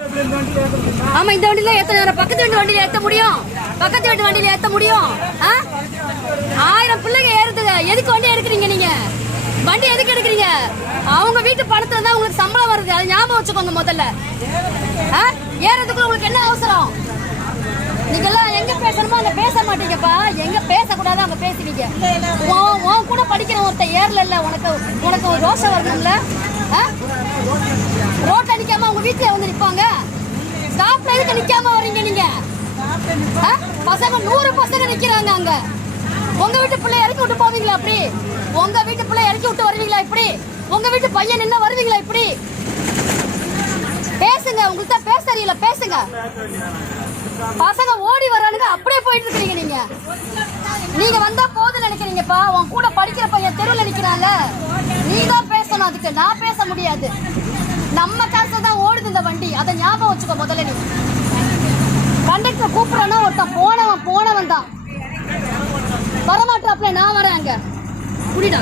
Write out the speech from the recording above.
ஆமா, இந்த வண்டியில ஏத்த பக்கத்து வீட்டு வண்டியில ஏத்த முடியும், பக்கத்து வீட்டு வண்டியில ஏத்த முடியும். 1000 பிள்ளைங்க ஏறுதுங்க. எதுக்கு வண்டி எடுக்கிறீங்க நீங்க? வண்டி எதுக்கு எடுக்கிறீங்க? அவங்க வீட்டு பணத்துல தான் உங்களுக்கு சம்பளம் வருது. அதை ஞாபகம் வச்சுக்கோங்க. முதல்ல ஏறதுக்குள்ள உங்களுக்கு என்ன அவசரம்? நீங்க எல்லாம் எங்க பேசணுமோ அங்க பேச மாட்டீங்கப்பா. எங்க பேசக்கூடாது அங்க பேசுவீங்க. உன் கூட படிக்கிற ஒருத்தன் ஏறல இல்ல, உனக்கு ஒரு ரோஷம் வரணும்ல. ரோட்ல நிக்காம உங்க வீட்டுல வந்து நிப்பாங்க. ஸ்டாப்ல எதுக்கு நிக்காம வர்றீங்க நீங்க? பசங்க 100 பசங்க நிக்கிறாங்க அங்க. உங்க வீட்டு பிள்ளை இறக்கி விட்டு போவீங்களா இப்படி? உங்க வீட்டு பிள்ளை இறக்கி விட்டு வருவீங்களா இப்படி? உங்க வீட்டு பையன் என்ன வருவீங்களா இப்படி? பேசுங்க. உங்களுக்கு தான் பேச தெரியல, பேசுங்க. பசங்க ஓடி வரானுங்க, அப்படியே போயிட்டு இருக்கீங்க நீங்க. நீங்க வந்தா போதும் நினைக்கிறீங்கப்பா. உன் கூட படிக்கிற பையன் தெருவில் நிக்கிறாங்க. நீ தான் பேசணும், அதுக்கு நான் பேச முடியாது. நம்ம காசு தான் ஓடுது இந்த வண்டி, அதை ஞாபகம் வச்சுக்கோ. முதல்ல நீ கண்டக்டர் கூப்பிடறனா ஒருத்தன் போனவன் தான் வரமாட்டாப்ல. நான் வரேன் அங்க. புரியுதா?